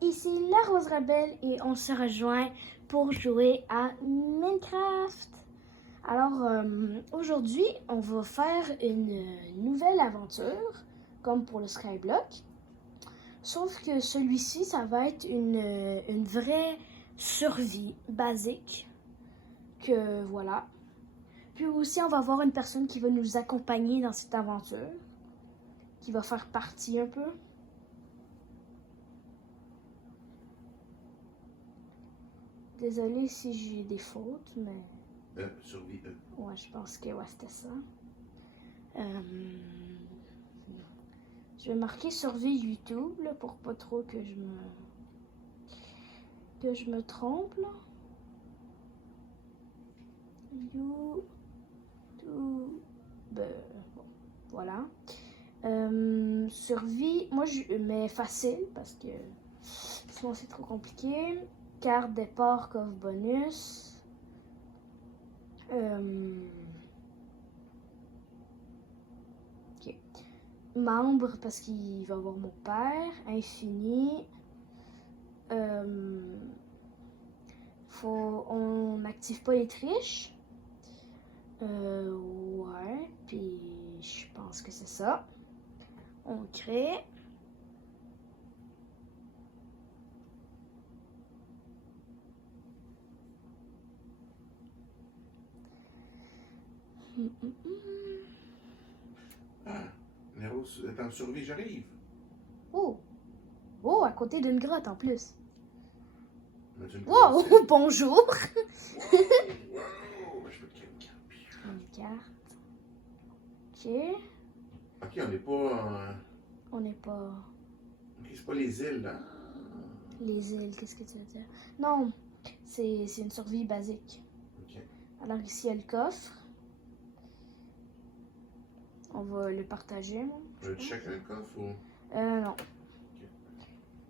ici la Rose Rebelle et on se rejoint pour jouer à Minecraft. Alors aujourd'hui, on va faire une nouvelle aventure, comme pour le Skyblock. Sauf que celui-ci, ça va être une vraie survie basique. Que voilà. Puis aussi, on va avoir une personne qui va nous accompagner dans cette aventure, qui va faire partie un peu. Désolée si j'ai des fautes, mais... Survie. Ouais, je pense que ouais, c'était ça. Je vais marquer survie YouTube là, pour pas trop que je me trompe là. YouTube. Bon, voilà. Survie, moi je mets facile parce que sinon c'est trop compliqué. Carte départ, coffre bonus. Ok. Membre parce qu'il va avoir mon père. Infini. On n'active pas les triches. Ouais, puis je pense que c'est ça. On crée. Ah, Nero est en survie, j'arrive. Oh! Oh, à côté d'une grotte en plus. Wow! Wow! Bonjour! Wow! Je veux qu'il y ait une carte. Une carte. Ok. Ok, on n'est pas. On n'est pas... Ok, c'est pas les îles, là. Les îles, qu'est-ce que tu veux dire? Non, c'est une survie basique. Ok. Alors ici, il y a le coffre. On va le partager. Je check un coffre ou. Non.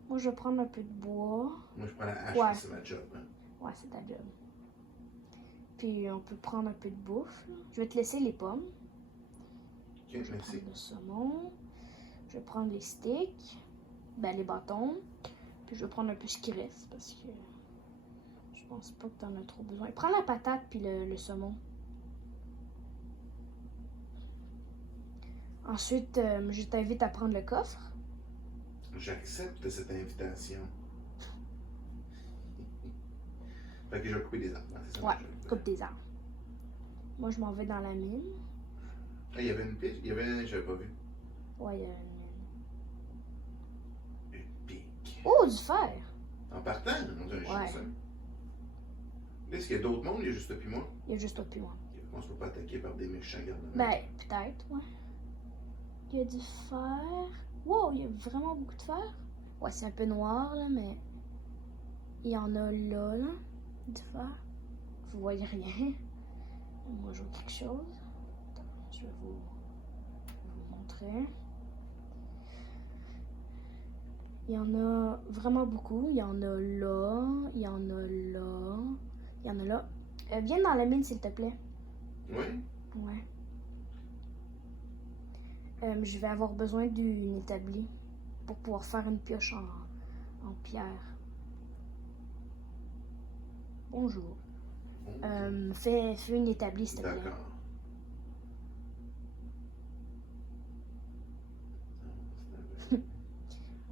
Moi, je vais prendre un peu de bois. Moi, je prends la hache, Ouais. c'est ma job. Hein. Ouais, c'est ta job. Puis, on peut prendre un peu de bouffe. Là. Je vais te laisser les pommes. Ok, Je vais merci. prendre le saumon. Je vais prendre les sticks. Ben, les bâtons. Puis, je vais prendre un peu ce qui reste parce que je pense pas que t'en as trop besoin. Prends la patate puis le saumon. Ensuite, je t'invite à prendre le coffre. J'accepte cette invitation. Fait que je vais couper des arbres. Hein, c'est ça Ouais, que je- coupe des arbres. Moi, je m'en vais dans la mine. Ah, il y avait une pique. Il y avait. J'avais pas vu. Ouais, il y a une mine. Une pique. Oh, du fer! En partant, on dirait un Ouais. chien, ça. Est-ce qu'il y a d'autres mondes? Il y a juste toi puis moi. Il y a juste toi puis moi. On se peut pas attaquer par des méchants gardes. Ben, peut-être, ouais. Il y a du fer. Wow, il y a vraiment beaucoup de fer. Ouais, c'est un peu noir, là, mais il y en a là, du fer. Vous voyez rien. Moi, je vois quelque chose. Attends, je vais vous montrer. Il y en a vraiment beaucoup. Il y en a là, il y en a là, il y en a là. Viens dans la mine, s'il te plaît. Oui? Ouais. Je vais avoir besoin d'une établie pour pouvoir faire une pioche en pierre. Bonjour. Fais une établie, s'il te plaît. D'accord.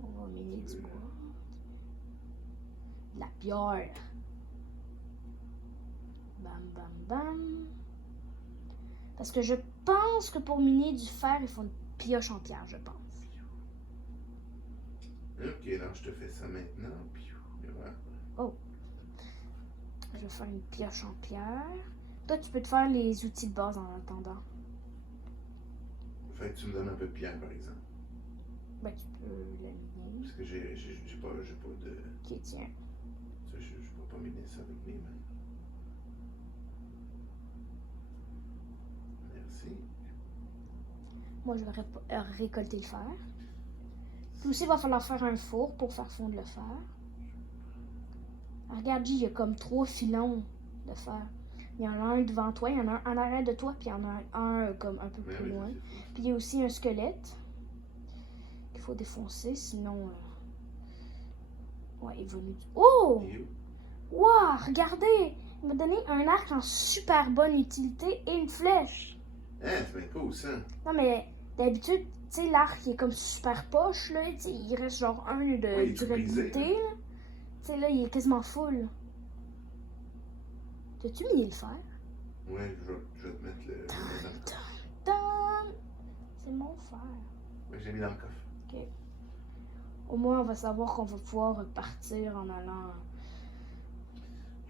On va miner du bois. De la pierre. Bam, bam, bam. Parce que je pense que pour miner du fer, il faut une pioche en pierre, je pense. Ok, alors je te fais ça maintenant. Et voilà. Je vais faire une pioche en pierre. Toi, tu peux te faire les outils de base en attendant. Fait que tu me donnes un peu de pierre, par exemple. Ben, tu peux la miner. Parce que j'ai pas de. Ok, tiens. Ça, je peux pas miner ça avec mes mains. Merci. Moi, je vais récolter le fer. Puis aussi, il va falloir faire un four pour faire fondre le fer. Regarde, il y a comme 3 filons de fer. Il y en a un devant toi, il y en a un en arrière de toi, puis il y en a un comme un peu Ben plus oui, loin. c'est fou. Puis il y a aussi un squelette qu'il faut défoncer, sinon Ouais, il va nous... Oh! Il est où? Wow! Regardez! Il m'a donné un arc en super bonne utilité et une flèche. Hein, c'est bien cool ça. Non, mais d'habitude, tu sais, l'arc il est comme super poche, là. Tu sais, il reste genre un de Ouais, il est tout durabilité, brisé, là. Tu sais, là, il est quasiment full. T'as-tu mis le fer? Ouais, je vais te mettre le mettre dans le coffre. Tadam! C'est mon fer. Ouais, j'ai mis dans le coffre. Au moins, on va savoir qu'on va pouvoir partir en allant.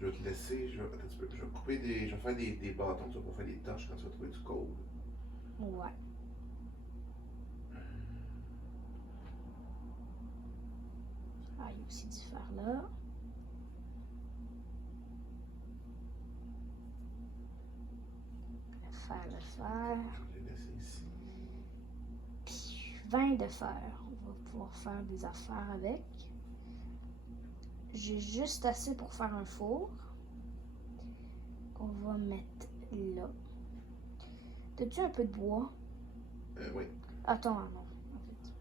Je vais te laisser, attends un petit peu, je vais couper je vais faire des bâtons, tu vas pas faire des torches quand tu vas trouver du coal. Ouais. Ah, il y a aussi du fer là. Le fer. Je vais les laisser ici. Puis 20 de fer. On va pouvoir faire des affaires avec. J'ai juste assez pour faire un four. Qu'on va mettre là. T'as-tu un peu de bois? Oui. Attends, non. En fait.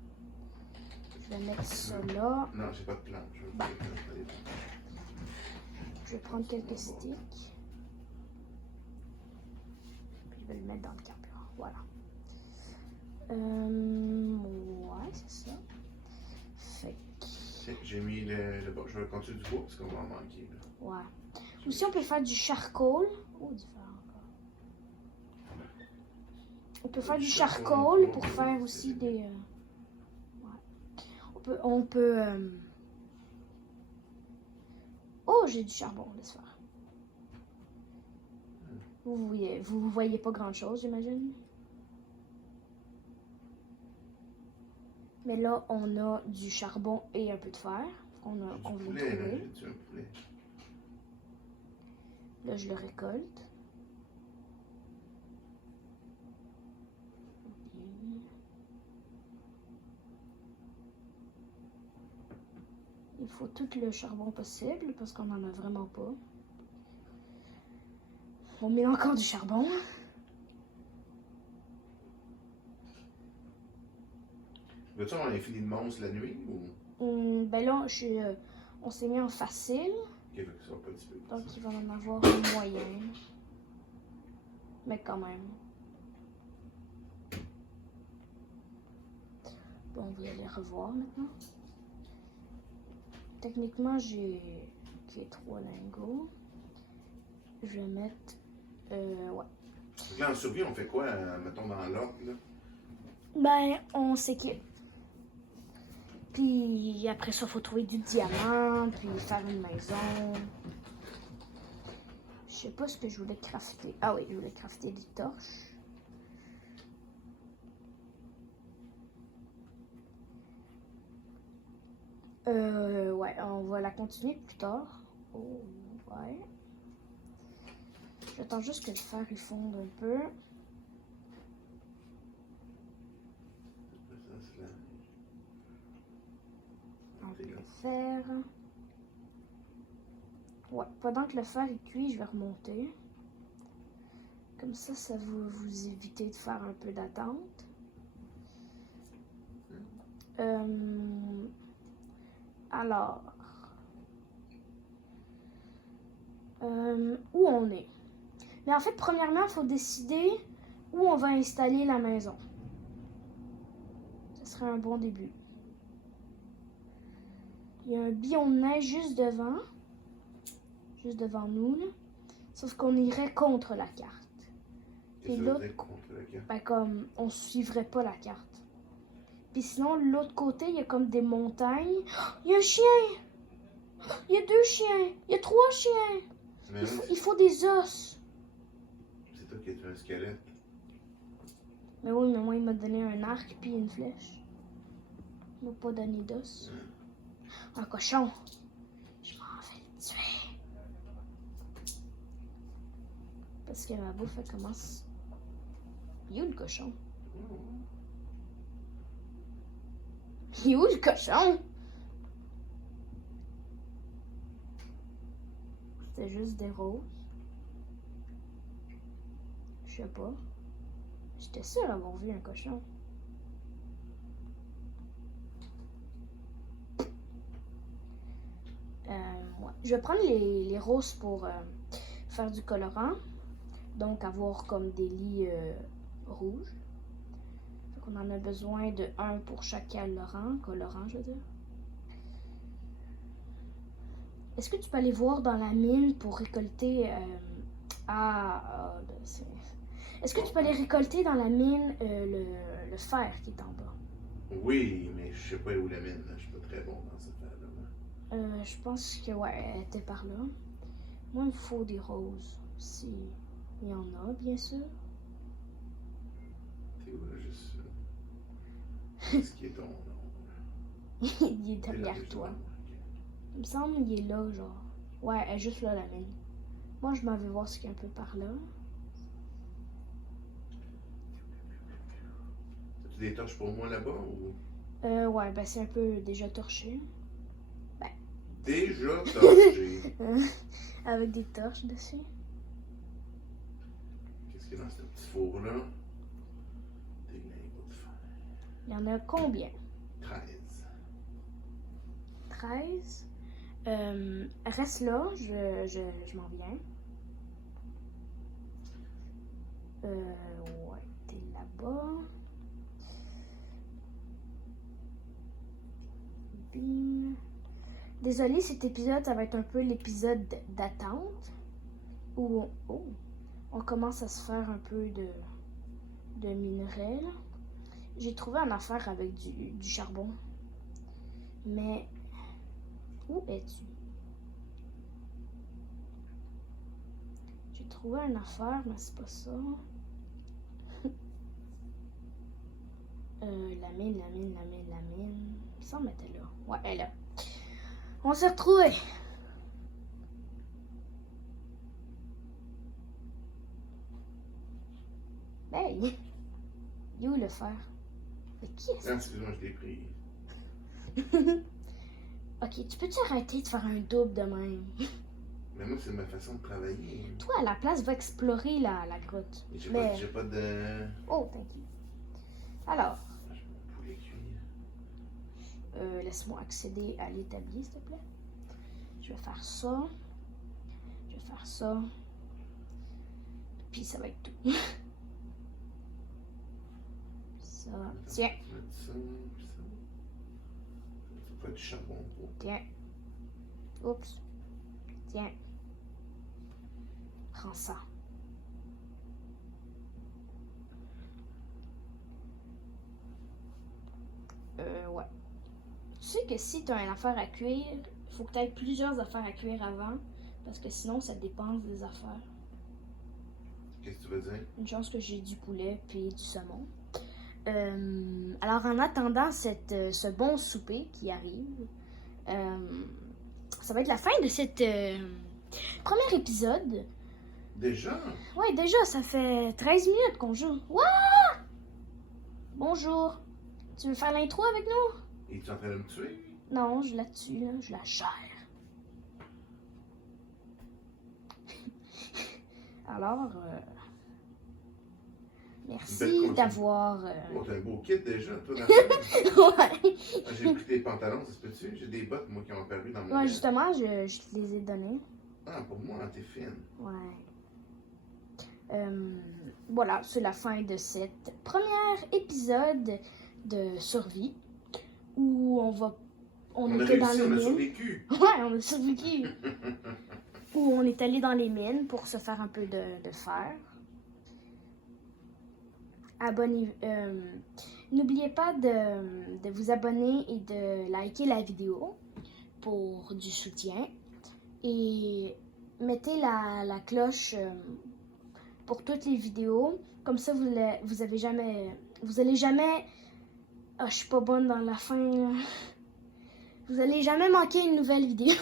Je vais mettre ça là. Non, j'ai pas de plan. Je vais Bah. faire des Je vais prendre quelques sticks. Puis je vais le mettre dans le carburant. Voilà. Ouais, c'est ça. Fait que... J'ai mis le bon, je vais continuer du bois parce qu'on va en manquer. Là. Ouais. Aussi, on peut faire du charcoal. Oh, du fer encore. On peut faire du charcoal pour faire aussi des... Ouais. On peut... Oh, j'ai du charbon, laisse faire. Vous voyez pas grand-chose, j'imagine? Mais là, on a du charbon et un peu de fer qu'on vient de trouver. J'ai un poulet. Là, je le récolte. Il faut tout le charbon possible parce qu'on en a vraiment pas. On met encore du charbon. Veux-tu avoir l'infini de monstres la nuit ou. Ben là, on s'est mis en facile. Ok, fait que ça va pas un petit peu. Donc, il va en avoir un moyen. Mais quand même. Bon, on va aller revoir maintenant. Techniquement, j'ai 3 lingots. Je vais mettre... ouais. Donc là, en survie, on fait quoi, mettons, dans l'ordre, là? Ben, on s'équipe. Puis après ça, il faut trouver du diamant, puis faire une maison. Je sais pas ce que je voulais crafter. Ah oui, je voulais crafter des torches. Ouais, on va la continuer plus tard. Oh, ouais. J'attends juste que le fer il fonde un peu. On peut le faire. Ouais, pendant que le fer est cuit, je vais remonter. Comme ça, ça va vous éviter de faire un peu d'attente. Alors, où on est? Mais en fait, premièrement, il faut décider où on va installer la maison. Ce serait un bon début. Il y a un biome de neige juste devant nous. Là. Sauf qu'on irait contre la carte. Et l'autre, contre la carte? Ben comme, on suivrait pas la carte. Puis sinon, de l'autre côté, il y a comme des montagnes. Oh, il y a un chien! Il y a 2 chiens! Il y a 3 chiens! Il faut des os! C'est toi qui es un squelette. Mais oui, mais moi, il m'a donné un arc puis une flèche. Il m'a pas donné d'os. Un cochon! Je m'en vais le tuer! Parce que ma bouffe, elle commence... Il est où le cochon? Il est où le cochon? C'était juste des roses. Je sais pas. J'étais sûre d'avoir vu un cochon. je vais prendre les roses pour faire du colorant. Donc, avoir comme des lits rouges. Fait qu'on en a besoin de un pour chaque colorant, je veux dire. Est-ce que tu peux aller voir dans la mine pour récolter... Est-ce que tu peux aller récolter dans la mine le fer qui est en bas? Oui, mais je sais pas où la mine, là. Je suis pas très bon dans cette affaire-là. Je pense que, ouais, elle était par là. Moi, il me faut des roses, si il y en a, bien sûr. T'es où, là, juste... Qu'est-ce qui est ton nom? Il est derrière toi. Il me semble qu'il est là, genre. Ouais, elle est juste là, la mine. Moi, je m'en vais voir ce qu'il y a un peu par là. As-tu des torches pour moi là-bas ou... Ouais, ben c'est un peu déjà torché. Ben. Déjà torché? Avec des torches dessus. Qu'est-ce qu'il y a dans ce petit four-là? Des lingots de fer. Il y en a combien? 13. 13. Reste là, je m'en viens. Ouais, t'es là-bas. Bim. Désolée, cet épisode, ça va être un peu l'épisode d'attente. Où on commence à se faire un peu de minerais. Là. J'ai trouvé une affaire avec du charbon. Mais... Où es-tu? J'ai trouvé une affaire, mais c'est pas ça. La mine. Il me semble qu'elle était là. Ouais, elle est là. On s'est retrouvés. Hey! Il est où le fer? Mais qui est-ce? Ah, excuse-moi, je t'ai pris. Ok, tu peux-tu arrêter de faire un double de même? Mais moi, c'est ma façon de travailler. Toi, à la place, va explorer la grotte. J'ai pas de... Oh, t'inquiète. Alors, J'ai mon poulet cuit. laisse-moi accéder à l'établi, s'il te plaît. Je vais faire ça. Je vais faire ça. Puis ça va être tout. Ça. Tiens. Tu mets ça, puis ça. Ça peut être du charbon. Tiens. Oups. Tiens. Prends ça. Ouais. Tu sais que si tu as une affaire à cuire, il faut que tu aies plusieurs affaires à cuire avant, parce que sinon ça dépense des affaires. Qu'est-ce que tu veux dire? Une chance que j'ai du poulet puis du saumon. Alors en attendant ce bon souper qui arrive, ça va être la fin de cet premier épisode. Déjà? Ouais, déjà, ça fait 13 minutes qu'on joue. Wouah! Bonjour. Tu veux faire l'intro avec nous? Es-tu en train de me tuer? Non, je la tue, là. Je la gère. Alors, merci d'avoir... Oh, t'as un beau kit déjà, toi, dans le Ouais. Ah, j'ai pris tes pantalons, ça se peut-tu? J'ai des bottes, moi, qui ont apparu dans mon... Ouais, justement, je te les ai donnés. Ah, pour moi, t'es fine. Ouais. Voilà, c'est la fin de cet premier épisode de survie où on a était dans réussi, les on a mines. survécu. Ouais, on a survécu. Où on est allé dans les mines pour se faire un peu de fer. N'oubliez pas de vous abonner et de liker la vidéo pour du soutien. Et mettez la cloche pour toutes les vidéos. Comme ça, vous allez jamais... Ah, je suis pas bonne dans la fin. Là. Vous allez jamais manquer une nouvelle vidéo.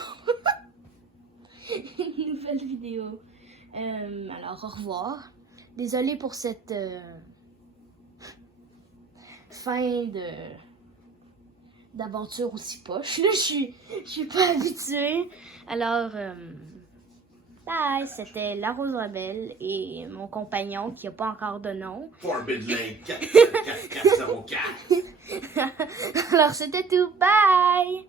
Une nouvelle vidéo. Alors, au revoir. Désolée pour cette fin d'aventure aussi poche. Là, je suis pas habituée. Alors, bye. C'était La Rose Rebelle et mon compagnon qui a pas encore de nom. Forbid Lane 44404. Alors, c'était tout. Bye!